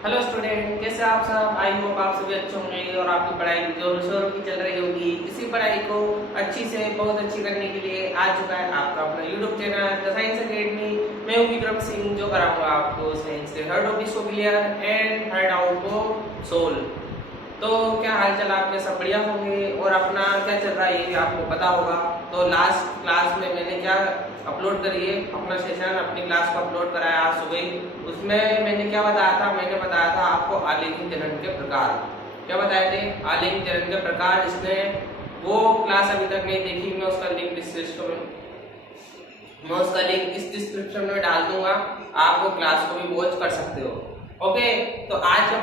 Hello student, कैसे आप सब। आई होप आप सभी अच्छे होंगे और आपकी पढ़ाई जोरों शोरों की चल रही होगी। इसी पढ़ाई को अच्छी से बहुत अच्छी करने के लिए आ चुका है आपका अपना YouTube channel the science academy. मैं हूं विक्रम सिंह, जो कराऊंगा आपको साइंस के हर टॉपिक्स को क्लियर एंड हर डाउट को सोल्व। तो क्या हाल चाल, आपके सब बढ़िया होंगे और अपना क्या चल रहा है ये भी आपको पता होगा। तो लास्ट क्लास में मैंने क्या अपलोड करी है, अपना सेशन अपनी क्लास को अपलोड कराया आज सुबह। उसमें मैंने क्या बताया था, मैंने बताया था आपको आलेखी जनन के प्रकार। क्या बताए थे? आलेखी जनन के प्रकार। इसमें वो क्लास अभी तक नहीं देखी, मैं उसका लिंक इस डिस्क्रिप्शन में डाल दूंगा, आप वो क्लास को भी वॉच कर सकते हो। ओके, तो आज अपन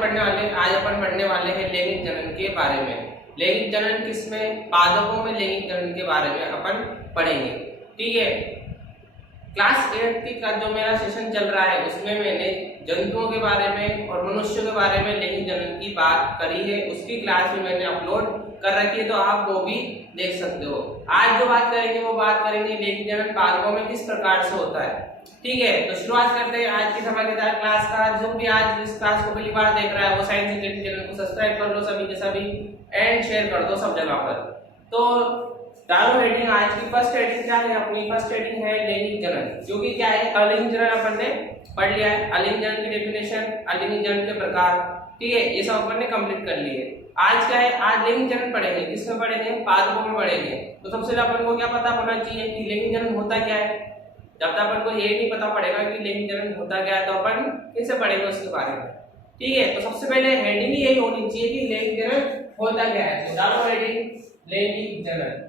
पढ़ने वाले हैं लैंगिक जनन के बारे में। लैंगिक जनन किसमें? पादपों में लैंगिक जनन के बारे में अपन पढ़ेंगे। ठीक है, क्लास 8 का जो मेरा सेशन चल रहा है उसमें मैंने जंतुओं के बारे में और मनुष्यों के बारे में लैंगिक जनन की बात करी है। उसकी क्लास भी मैंने अपलोड कर रखी है, तो आप वो भी देख सकते हो। आज जो बात करेंगे वो बात करेंगे लैंगिक जनन पादपों में किस प्रकार से होता है। ठीक है, तो शुरुआत करते हैं आज की धमाकेदार क्लास का। जो भी आज इस क्लास को पहली बार देख रहा है वो साइंस एकेडमी चैनल को सब्सक्राइब कर लो सभी के सभी एंड शेयर कर दो सब जगह पर। तो डालो हेडिंग। आज की फर्स्ट हेडिंग क्या है? अपनी फर्स्ट हेडिंग है लैंगिक जनन, क्योंकि क्या है, अलिंग जनन अपन ने पढ़ लिया है, अलिंग जनन की डेफिनेशन, अलिंग जनन के प्रकार। ठीक है, ये सब अपन ने कंप्लीट कर लिए। आज क्या है, आज लैंगिक जनन पढ़ेंगे। किसमें पढ़ेंगे? पादपों में पढ़ेंगे। तो सबसे पहले अपन को क्या पता होना चाहिए कि लैंगिक जनन होता क्या है। जब तक अपन को ये नहीं पता पड़ेगा कि लैंगिक जनन होता क्या है, तो अपन कैसे पढ़ेंगे उसके बारे में। ठीक है, तो सबसे पहले हेडिंग ही यही होनी चाहिए कि लैंगिक जनन होता क्या है। तो डालो हेडिंग लैंगिक जनन।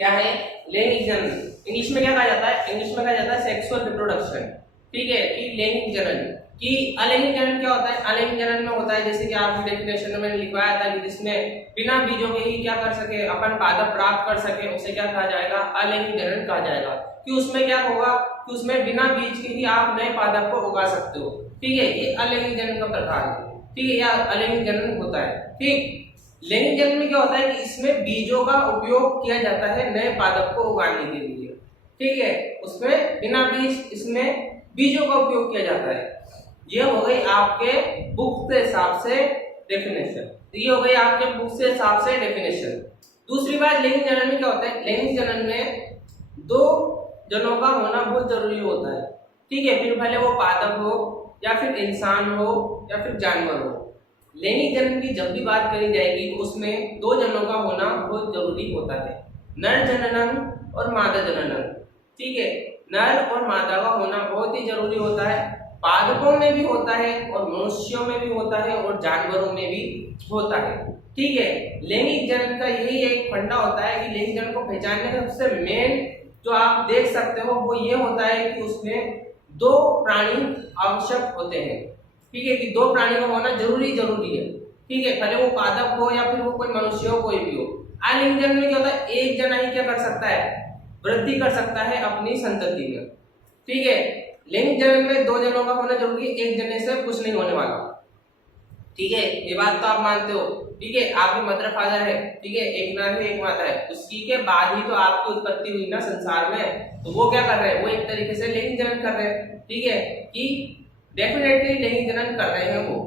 क्या है? लैंगिक जनन। इंग्लिश में क्या कहा जाता है? इंग्लिश में कहा जाता है सेक्सुअल रिप्रोडक्शन। ठीक है, कि लैंगिक जनन। कि अलैंगिक जनन क्या होता है? अलैंगिक जनन में होता है, जैसे कि आपकी डेफिनेशन में मैंने लिखवाया था, कि जिसमें बिना बीजों के ही क्या कर सके, अपन पादप प्राप्त कर सके, उसे क्या कहा जाएगा? अलैंगिक जनन कहा जाएगा। कि उसमें क्या होगा कि उसमें बिना बीज के ही आप नए पादप को उगा सकते हो। ठीक है, ये अलैंगिक जनन का प्रकार है। ठीक है, यह अलैंगिक जनन होता है। ठीक, लैंगिक जनन में क्या होता है कि इसमें बीजों का उपयोग किया जाता है नए पादप को उगाने के लिए। ठीक है, उसमें बिना बीज, इसमें बीजों का उपयोग किया जाता है। ये हो गई आपके बुक के हिसाब से डेफिनेशन। ये हो गई आपके बुक से हिसाब से डेफिनेशन। दूसरी बात, लैंगिक जनन में क्या होता है? लैंगिक जनन में दो जनों का होना बहुत जरूरी होता है। ठीक है, फिर भले वो पादप हो या फिर इंसान हो या फिर जानवर हो। लैंगिक जनन की जब भी बात करी जाएगी तो उसमें दो जनों का होना बहुत जरूरी होता है, नर जननम और मादा जननम। ठीक है, नर और मादा का होना बहुत ही जरूरी होता है। पादपों में भी होता है और मनुष्यों में भी होता है और जानवरों में भी होता है। ठीक है, लैंगिक जनन का यही एक फंडा होता है कि लैंगिक जनन को पहचानने का सबसे मेन जो आप देख सकते हो वो ये होता है कि उसमें दो प्राणी आवश्यक होते हैं। ठीक है, कि दो प्राणियों का होना जरूरी है। ठीक है, भले वो पादप हो या फिर वो कोई मनुष्य हो, कोई भी हो। अलैंगिक जनन में क्या होता है? एक जना ही क्या कर सकता है? वृद्धि कर सकता है अपनी संतति में। ठीक है, लैंगिक जनन में दो जनों का होना जरूरी है, एक जने से कुछ नहीं होने वाला। ठीक है, ये बात तो आप मानते हो। ठीक है, आपकी मदर फादर है, ठीक है, एक नर है एक मादा है, उसकी के बाद ही तो आपकी उत्पत्ति हुई ना संसार में। तो वो क्या कर रहे हैं? वो एक तरीके से लैंगिक जनन कर रहे हैं। ठीक है, कि डेफिनेटली लैंगिक जनन कर रहे हैं वो।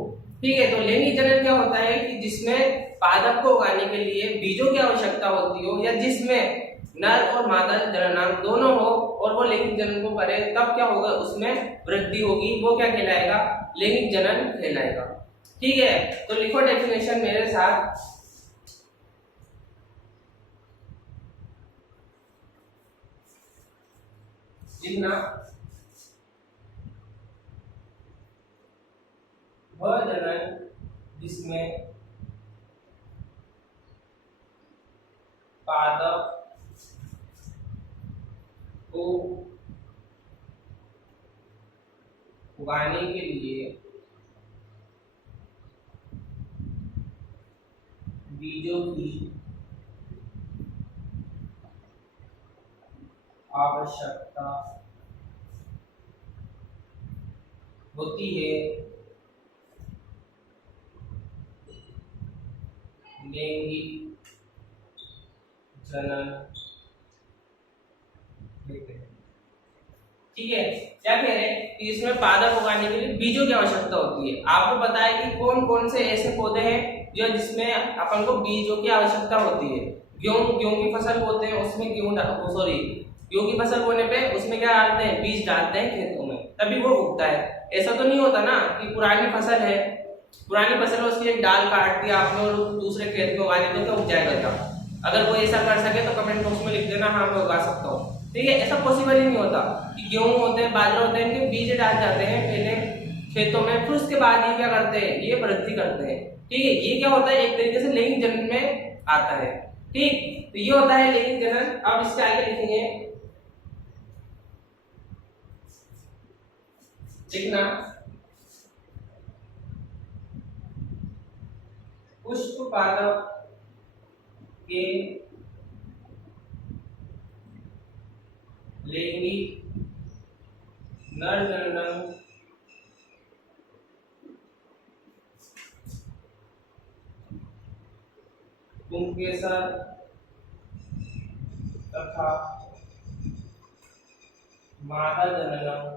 ठीक है, तो लैंगिक जनन क्या होता है कि जिसमें पादप को उगाने के लिए बीजों की आवश्यकता होती हो, या जिसमें नर और मादा जननांग दोनों हो और वो लैंगिक जनन को करे, तब क्या होगा? उसमें वृद्धि होगी। वो क्या कहलाएगा? लैंगिक जनन कहलाएगा। ठीक है, तो लिखो डेफिनेशन मेरे साथ। लिखना, वह जनन जिसमें पादप को उगाने के लिए बीजों की आवश्यकता होती है, लैंगिक जनन ठीक है, क्या कह रहे हैं कि इसमें पादप उगाने के लिए बीजों की आवश्यकता होती है। आपको पता है कि कौन कौन से ऐसे पौधे हैं जो जिसमें अपन को बीजों की आवश्यकता होती है। गेहूं की फसल बोते हैं, उसमें गेहूं की फसल बोने पे उसमें क्या डालते हैं, बीज डालते हैं खेतों में, तभी वो उगता है। ऐसा तो नहीं होता ना कि पुरानी फसल है, पुरानी फसल है, उसकी एक डाल काट दिया आपने और दूसरे खेत में उगा दी तो क्या उग जाएगा क्या? अगर कोई ऐसा कर सके तो कमेंट बॉक्स में लिख देना, हाँ मैं उगा सकता हूँ। ठीक है, ऐसा पॉसिबल ही नहीं होता कि गेहूं होते हैं, बाजरा होते हैं, इनके बीज डाल जाते हैं पहले खेतों में, फिर उसके बाद ये क्या करते हैं, ये वृद्धि करते हैं। ठीक है, ये क्या होता है, एक तरीके से लैंगिक जनन में आता है। ठीक, तो ये होता है लैंगिक जनन। अब इसके आगे लिखेंगे, लिखना पुष्प पादप के लैंगिक नर जनन पुंकेसर तथा मादा जननम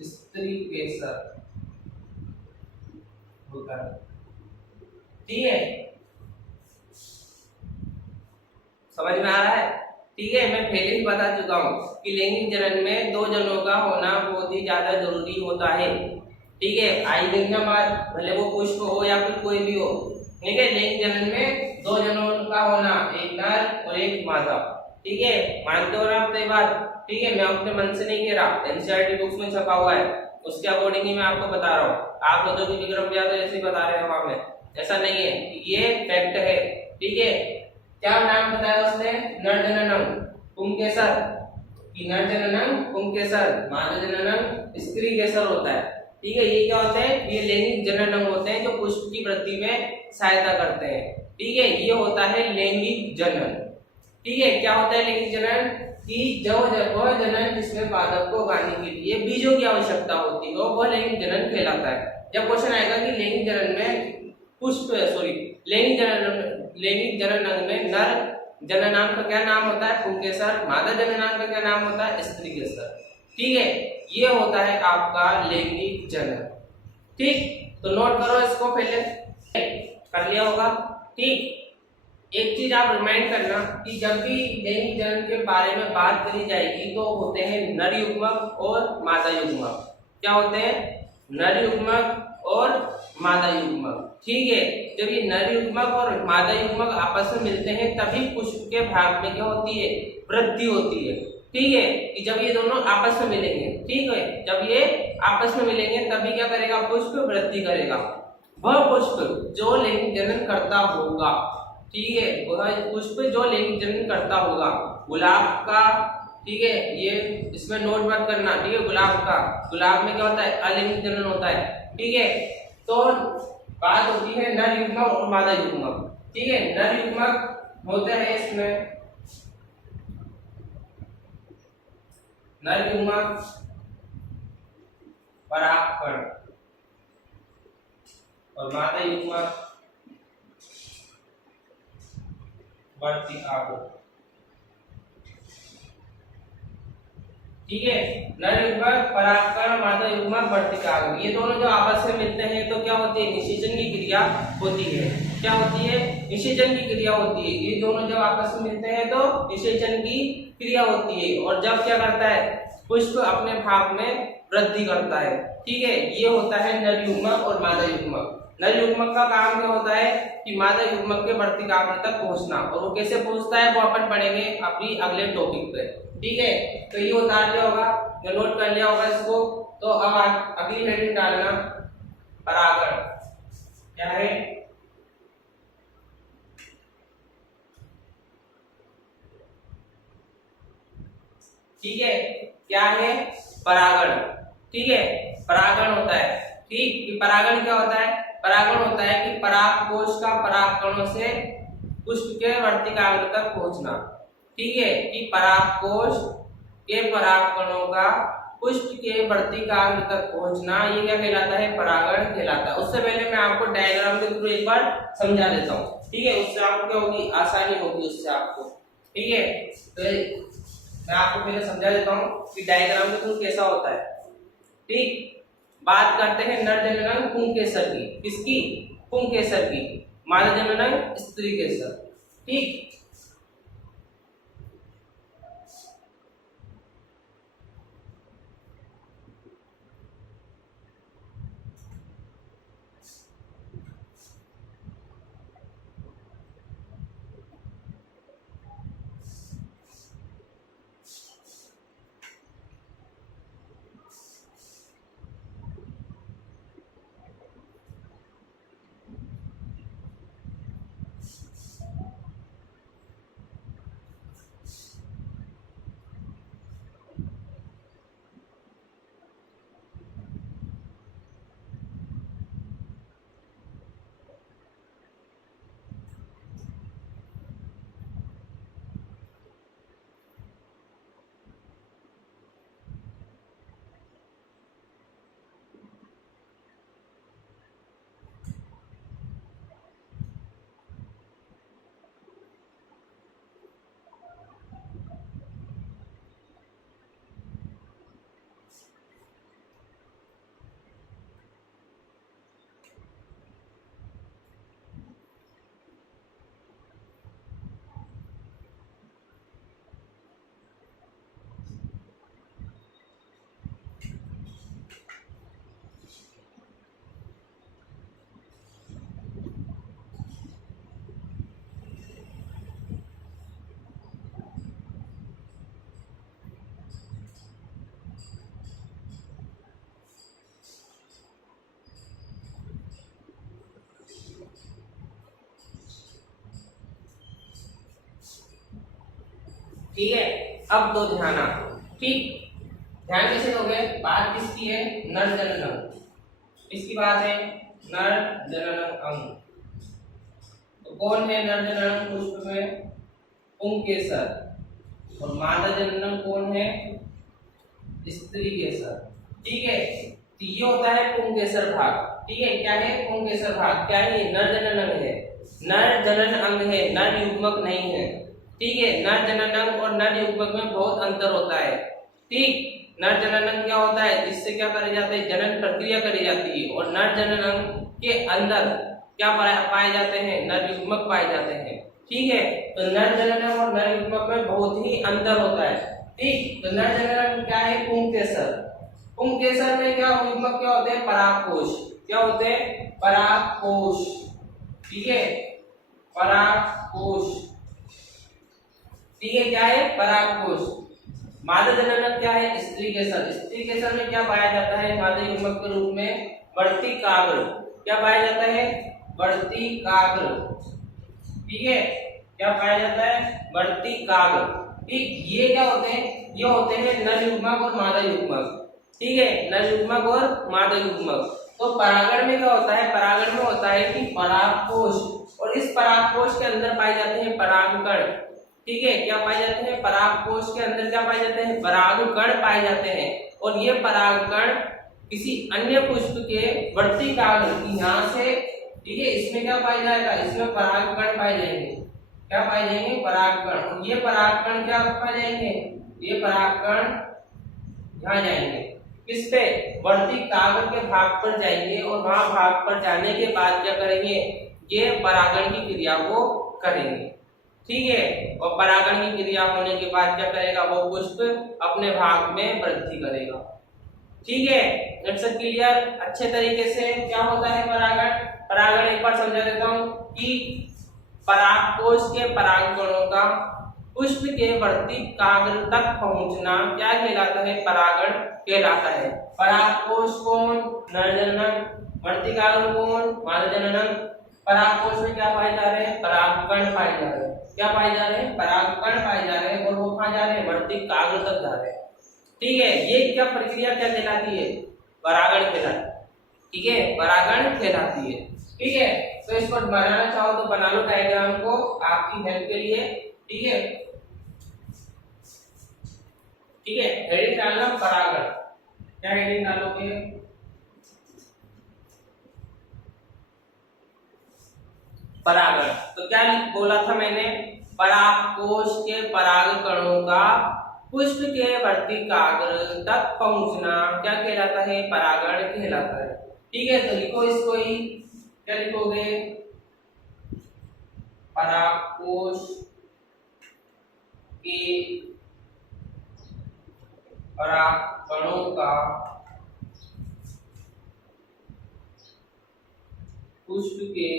स्त्री केसर होता है। ठीक है, समझ में आ रहा है? ठीक है, मैं पहले ही बता चुका हूँ कि लैंगिक जनन में दो जनों का होना बहुत ही ज्यादा जरूरी होता है। ठीक है, आई देखना बात, भले वो पुष्प हो या फिर कोई भी हो। ठीक है, लैंगिक जनन में दो जनों का होना, एक नर और एक मादा। ठीक है, मानते हो ना आप ये बात? ठीक है, मैं अपने मन से नहीं कह रहा, एनसीईआरटी बुक्स में छपा हुआ है, उसके अकॉर्डिंग ही मैं आपको बता रहा हूँ। आप औद्योगिक विक्रम तो ऐसे ही बता रहे हैं वहां में, ऐसा नहीं है, ये फैक्ट है। ठीक है, क्या नाम बताया उसने, नर जननम पुंकेसर, कि नर जननम पुंकेसर, मादा जननम स्त्री केसर होता है। ठीक है, ये क्या होते हैं, ये लैंगिक जननम होते हैं जो पुष्प की वृद्धि में सहायता करते हैं। ठीक है, ये होता है लैंगिक जनन। ठीक है, क्या होता है लैंगिक जनन, कि जो वह जनन जिसमें पादप को उगाने के लिए बीजों की आवश्यकता होती है वह लैंगिक जनन कहलाता है। जब क्वेश्चन आएगा कि लैंगिक जनन में लैंगिक जनन में नर जननांग का क्या नाम होता है, पुंकेसर, मादा जननांग का क्या नाम होता है, स्त्री केसर। ठीक है, ये होता है आपका लैंगिक जनन। ठीक, तो नोट करो इसको, पहले कर लिया होगा। ठीक, एक चीज आप रिमाइंड करना कि जब भी लैंगिक जनन के बारे में बात करी जाएगी तो होते हैं नर युग्मक और मादा युग्मक। क्या होते हैं, नर युग्मक और मादा युग्मक। ठीक है, जब ये नर युग्मक और मादा युग्मक आपस में मिलते हैं तभी पुष्प के भाग में क्या होती है, वृद्धि होती है। ठीक है, कि जब ये दोनों आपस में मिलेंगे, ठीक है, जब ये आपस में मिलेंगे तभी क्या करेगा, पुष्प वृद्धि करेगा। वह पुष्प जो लैंगिक जनन करता होगा, ठीक है, वह पुष्प जो लैंगिक जनन करता होगा, गुलाब का, ठीक है, ये इसमें नोट मत करना। ठीक है, गुलाब में क्या होता है, अलैंगिक जनन होता है। ठीक है, तो बात होती है नर युग्मक और मादा युग्मक। ठीक है, नर युग्मक होते हैं इसमें नर युग्मक परागकण और मादा युग्मक वर्तिकाग्र। ठीक है, नर युग्मक परागकण, मादा युग्मक वर्तिकाग्र, ये दोनों जो आपस में मिलते हैं तो क्या होती है, निषेचन की क्रिया होती है। क्या होती है, निषेचन की क्रिया होती है। ये दोनों जब आपस में मिलते हैं तो निषेचन की क्रिया होती है, और जब क्या करता है, पुष्प अपने भाग में वृद्धि करता है। ठीक है, ये होता है नर युग्मक और मादा युग्मक। नर युग्मक का काम क्या होता है कि मादा युग्मक के वर्तिकाग्र तक पहुंचना, और वो कैसे पहुंचता है वो अपन पढ़ेंगे अपनी अगले टॉपिक पे। ठीक है, तो ये उतार लिया होगा, जो नोट कर लिया होगा इसको। तो अब अगली हेडिंग डालना, परागण क्या है, ठीक है, क्या है, परागण। ठीक है, परागण होता है। ठीक, परागण क्या होता है, परागण होता है कि परागकोश का परागकणों से पुष्प के वर्तिकाग्र तक पहुंचना। ठीक है, कि परागकोश के परागकणों का पुष्प के बढ़ती काग्र तक पहुंचना, ये क्या कहलाता है? परागण कहलाता है। उससे पहले मैं आपको डायग्राम के थ्रू एक बार समझा देता हूँ, ठीक है? उससे आपको क्या होगी? आसानी होगी उससे आपको, ठीक है? तो मैं आपको पहले समझा देता हूँ कि डायग्राम के थ्रू कैसा होता है, ठीक? बात करते हैं नर जननांग पुंकेसर की। किसकी? पुंकेसर की। मादा जननांग स्त्री केसर, ठीक? ठीक है, अब दो ध्यान आप, ठीक? ध्यान कैसे दोगे? बात किसकी है? नर जनन। किसकी बात है? नर जनन अंग। तो कौन है नर जनन पुष्प में? पुंकेसर। और मादा जनन कौन है? स्त्री केसर, ठीक है? तो ये होता है पुंकेसर भाग, ठीक है? क्या है? पुंकेसर भाग। क्या है? नर जनन अंग है, नर जनन अंग है, नर युग्मक नहीं है, ठीक है? नर जननांग और नर युग्मक में बहुत अंतर होता है, ठीक? नर जननांग क्या होता है? जिससे क्या करे जाते हैं? जनन प्रक्रिया करी जाती है। और नर जननांग के अंदर क्या पाए जाते हैं? नर युग्मक पाए जाते हैं, ठीक है? तो नर जननांग और नर युग्मक में बहुत ही अंतर होता है, ठीक? तो नर जननांग क्या है? पुंकेसर। पुंकेसर में क्या युग्मक क्या होते हैं? परागकोश। क्या होते हैं? परागकोश, ठीक है? परागकोश, ठीक है? क्या है? परागकोश। मादा जननक क्या है? स्त्री केसर। स्त्री केसर में क्या पाया जाता है? मादा युग्मक के रूप में बढ़ती काग्र। क्या पाया जाता है? बढ़ती काग्र, ठीक है? क्या पाया जाता है? बढ़ती काग्र, ठीक? ये क्या होते हैं? ये होते हैं नर युग्मक और मादा युग्मक, ठीक है? नर युग्मक और मादा युग्मक। तो परागण में क्या होता है? परागण में होता है कि परागकोश, और इस परागकोश के अंदर पाए जाते हैं परागकण, ठीक है? क्या पाए जाते हैं? परागकोश के अंदर क्या पाए जाते हैं? परागकण पाए जाते हैं। और ये परागकण किसी अन्य पुष्प के बढ़ती काग्र की यहाँ से, ठीक है, इसमें क्या पाया जाएगा? इसमें परागकण पाए जाएंगे। क्या पाए जाएंगे? परागकण। और ये परागकण क्या पाए जाएंगे? ये परागकण यहाँ जाएंगे, किस पे? बढ़ती काग्र के भाग पर जाएंगे। और वहां भाग पर जाने के बाद क्या करेंगे? ये परागण की क्रिया को करेंगे, ठीक है? और परागण की क्रिया होने के बाद क्या करेगा? वो पुष्प अपने भाग में वृद्धि करेगा, ठीक है? It's clear? अच्छे तरीके से क्या होता है परागण? परागण एक बार समझा देता हूं कि परागकोश के परागकणों का पुष्प के बढ़ती काग्र तक पहुंचना क्या कहलाता है? परागण कहलाता है। परागकोश कौन? नर जननक। बढ़ती काग्र कौन? मादा जननक। परागकोश में क्या पाए जा रहे हैं? परागकण पाए जा रहे हैं। क्या पाए जा रहे हैं? परागकण पाए जा रहे हैं। और वो कहाँ जा रहे हैं? बढ़ती काग्र तक जा रहे हैं, ठीक है? ये क्या प्रक्रिया क्या कहलाती है? परागण कहलाती है, ठीक है? परागण कहलाती है, ठीक है? तो इसको बनाना चाहो तो बना लो डायग्राम को आपकी हेल्प के लिए, ठीक है? ठीक है, हेडिंग डालना परागण, क्या हेडिंग डालोगे? परागण। तो क्या बोला था मैंने? परागकोश के परागकणों का पुष्प के वर्तिकाग्र तक पहुंचना क्या कहलाता है? परागण कहलाता है। ठीक है, तो लिखो इसको ही। क्या लिखोगे? परागकोश के परागकणों का पुष्प के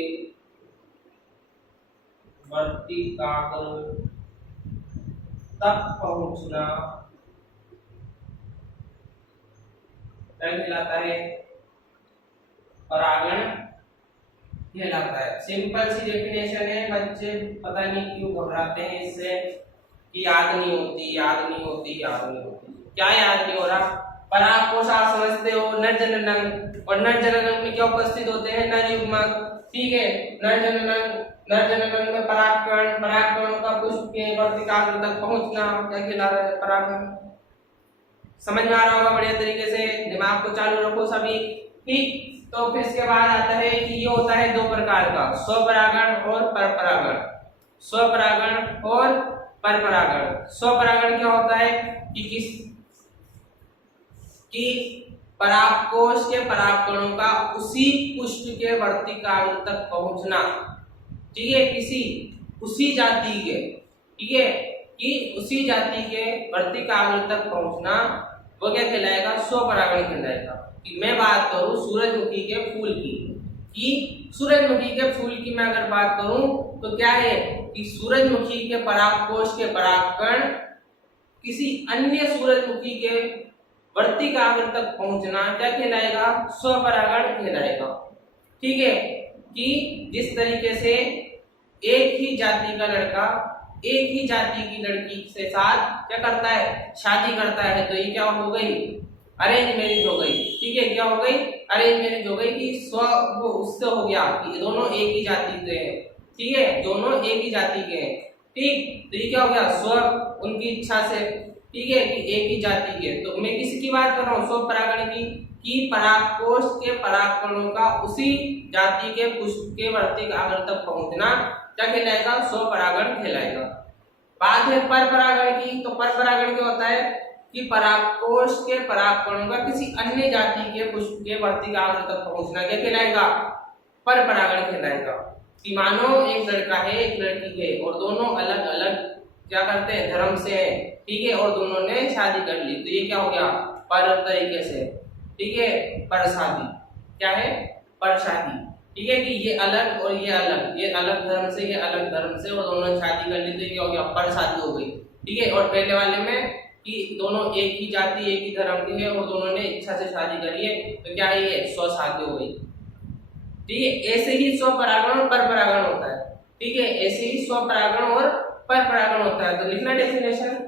वर्तिकाग्र तक पहुंचना क्या कहलाता है? परागण कहलाता है। सिंपल सी डेफिनेशन है, बच्चे पता नहीं क्यों घबराते हैं इससे कि याद नहीं होती, याद नहीं होती, याद नहीं होती। क्या याद नहीं हो रहा? परागकोश आप समझते हो, नर जननांग, और नर जननांग में क्या उपस्थित होते हैं? नर युग्मक। ठीक है, नर जननांग में परागकण, परागकणों का पुष्प के वर्तिकाग्र तक पहुंचना क्या कहलाता है? परागण। समझ में आ रहा होगा बढ़िया तरीके से, दिमाग को चालू रखो सभी। ठीक, तो फिर इसके बाद आता है कि ये होता है दो प्रकार का, स्वपरागण और परपरागण। स्वपरागण और परपरागण। स्वपरागण क्या होता है कि परागकोश के परागकणों का उसी पुष्प के वर्तिकाग्र तक पहुंचना। ठीक है, किसी उसी जाति के, ठीक है, कि उसी जाति के वर्तिकाग्र तक पहुंचना, वो क्या कहलाएगा? स्वपरागण कहलाएगा। कि मैं बात करूं सूरजमुखी के फूल की, कि सूरजमुखी के फूल की मैं अगर बात करूं तो क्या है कि सूरजमुखी के परागकोश के परागकण किसी अन्य सूरजमुखी के वर्तिकाग्र तक पहुंचना क्या कहलाएगा? स्वपरागण कहलाएगा। ठीक है, कि जिस तरीके से एक ही जाति का लड़का एक ही जाति की लड़की से साथ क्या करता है? शादी करता है, तो ये क्या हो गई? अरेंज मैरिज हो गई। ठीक है, क्या हो गई? अरेंज मैरिज हो गई, कि स्व वो उससे हो गया कि दोनों एक ही जाति के हैं। ठीक है, दोनों एक ही जाति के हैं। ठीक, तो ये क्या हो गया? स्व उनकी इच्छा से, ठीक है, कि एक ही जाति के। तो मैं किसकी बात कर रहा हूँ? स्वपरागण की, कि परागकोश के परागकणों का उसी जाति के पुष्प के वर्तिकाग्र तक पहुंचना क्या कहलाएगा? स्वपरागण कहलाएगा। बात है परपरागण की, तो परपरागण क्या होता है कि परागकोश के परागकणों का किसी अन्य जाति के पुष्प के वर्तिकाग्र तक पहुंचना क्या कहलाएगा? परपरागण कहलाएगा। कि मानो एक लड़का है एक लड़की है और दोनों अलग अलग क्या करते हैं? धर्म से है। ठीक है, और दोनों ने शादी कर ली, तो ये क्या हो गया? पर तरीके से। ठीक है, पर शादी। क्या है? पर शादी। ठीक है, कि ये अलग और ये अलग, ये अलग धर्म से, ये अलग धर्म से, और दोनों ने शादी कर ली, तो ये क्या हो गया? पर शादी हो गई। ठीक है, और पहले वाले में कि दोनों एक ही जाति एक ही धर्म के हैं और दोनों ने इच्छा से शादी करी है, तो क्या है? ये स्व शादी हो गई। ठीक है, ऐसे ही स्वपरागण और परपरागण होता है। ठीक है, ऐसे ही स्वपरागण और परपरागण होता है। तो लिखना डेफिनेशन,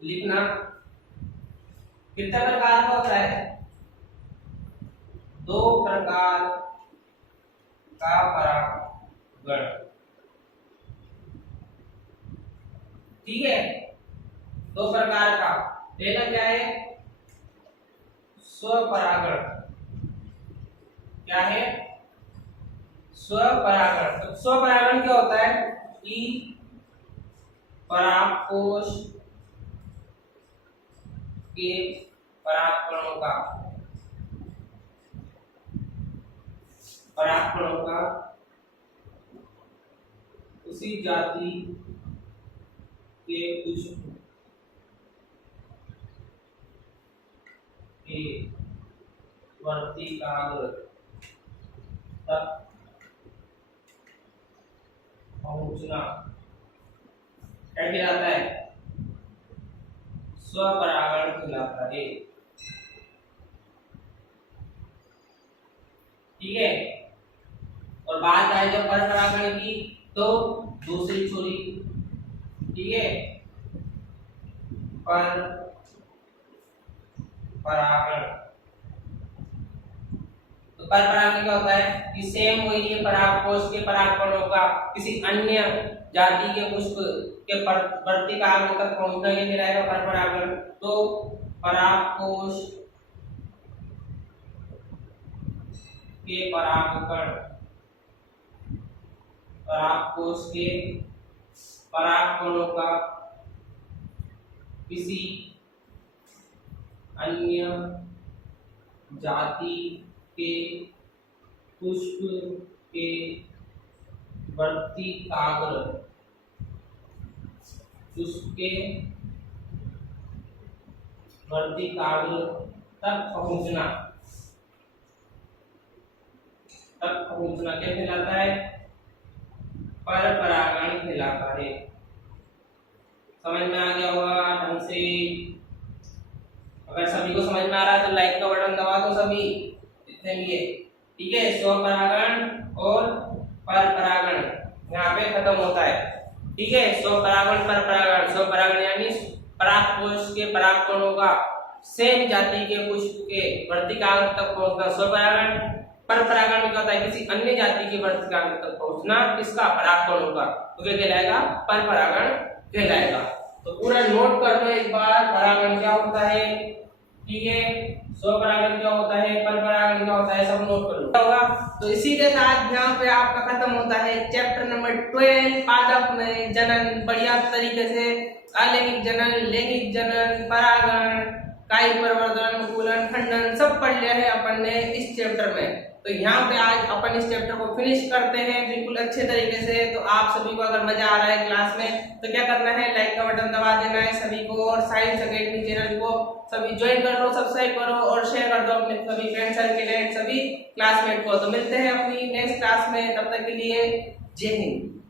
लिखना। कितने प्रकार का होता है? दो प्रकार का परागण। ठीक है, दो प्रकार का। पहला क्या है? स्वपरागण। क्या है? स्वपरागण। तो स्वपरागण क्या होता है कि परागकोश के परागकणों का उसी जाति के पुष्प के वर्तिकाग्र तक पहुंचना क्या कहलाता है? स्वपरागण कहलाता है। ठीक है, और बात आए जब परपरागण की, तो दूसरी छोरी। ठीक है, पर परागण। तो परपरागण क्या होता है कि सेम वही है, परागकोश के परागकणों का किसी अन्य जाति के पुष्प के बढ़ती काव्य तक पहुंचना, ये कहलाएगा पर परागण। तो परागकोश के परागकण, परागकोश के परागकणों का किसी अन्य जाति के पुष्प के वर्तिकाग्र, पुष्प के वर्तिकाग्र तक पहुंचना, क्या कहलाता है? पर परागण कहलाता है। समझ में आ गया होगा ढंग से? अगर सभी को समझ में आ रहा है तो लाइक का बटन दबा दो सभी, इतने लिए, ठीक है। स्वपरागण और पर परागण यहाँ पे खत्म होता है, ठीक है। स्वपरागण पर परागण, स्वपरागण यानी परागकोश के परागकणों का सेम जाति के पुष्प के वर्तिकाग्र तक पहुंचना स्वपरागण। पर परागण में क्या होता है? किसी अन्य जाति के वर्तिकाग्र तक पहुंचना, किसका? परागकणों का, तो क्या कहलाएगा? पर परागण कहलाएगा। तो पूरा नोट कर लो एक बार, परागण क्या होता है, ठीक है, स्वपरागण क्या होता है, पर परागण क्या होता है, सब नोट कर लो होगा। तो इसी के साथ यहाँ पे आपका खत्म होता है चैप्टर नंबर 12 पादप में जनन। बढ़िया तरीके से अलैंगिक जनन, लैंगिक जनन, परागण, कायिक परिवर्तन, कूलन, खंडन सब पढ़ लिया है अपन ने इस चैप्टर में। तो यहाँ पे आज अपन इस चैप्टर को फिनिश करते हैं बिल्कुल अच्छे तरीके से। तो आप सभी को अगर मजा आ रहा है क्लास में तो क्या करना है? लाइक का बटन दबा देना है सभी को, और साइंस एकेडमी चैनल को सभी ज्वाइन कर लो, सब्सक्राइब करो और शेयर कर दो अपने सभी फ्रेंड सर्किल एंड सभी क्लासमेट को। तो मिलते हैं अपनी नेक्स्ट क्लास में, तब तक के लिए जय हिंद।